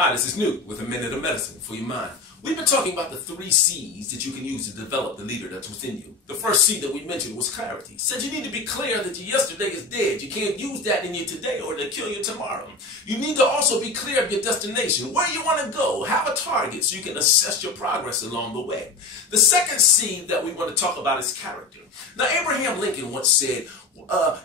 Hi, this is Newt with a minute of medicine for your mind. We've been talking about the 3 C's that you can use to develop the leader that's within you. The first C that we mentioned was clarity. Said you need to be clear that your yesterday is dead. You can't use that in your today or it'll kill you tomorrow. You need to also be clear of your destination, where you want to go. Have a target so you can assess your progress along the way. The second C that we want to talk about is character. Now, Abraham Lincoln once said,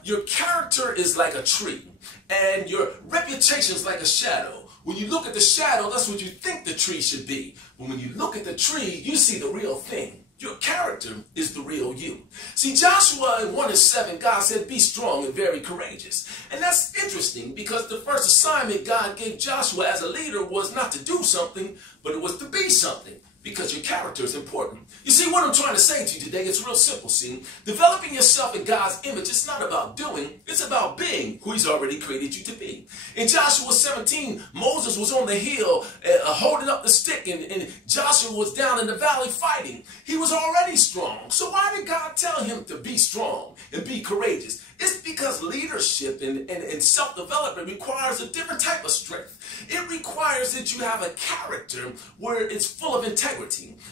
your character is like a tree and your reputation is like a shadow. When you look at the shadow, that's what you think the tree should be. But when you look at the tree, you see the real thing. Your character is the real you. See, Joshua in 1:7, God said, be strong and very courageous. And that's interesting because the first assignment God gave Joshua as a leader was not to do something, but it was to be something. Because your character is important. You see, what I'm trying to say to you today, it's real simple, see? Developing yourself in God's image, it's not about doing, it's about being who He's already created you to be. In Joshua 17, Moses was on the hill holding up the stick, and Joshua was down in the valley fighting. He was already strong. So why did God tell him to be strong and be courageous? It's because leadership and self-development requires a different type of strength. It requires that you have a character where it's full of integrity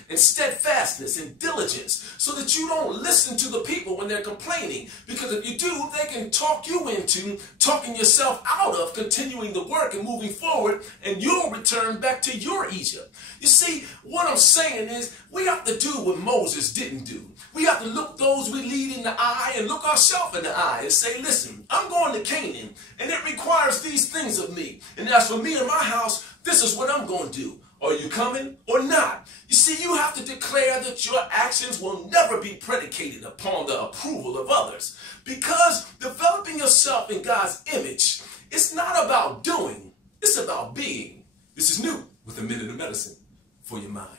and steadfastness and diligence so that you don't listen to the people when they're complaining. Because if you do, they can talk you into talking yourself out of continuing the work and moving forward, and you'll return back to your Egypt. You see, what I'm saying is we have to do what Moses didn't do. We have to look those we lead in the eye and look ourselves in the eye and say, listen, I'm going to Canaan, and it requires these things of me. And as for me and my house, this is what I'm going to do. Are you coming or not? You see, you have to declare that your actions will never be predicated upon the approval of others. Because developing yourself in God's image, it's not about doing, it's about being. This is Newt with a minute of medicine for your mind.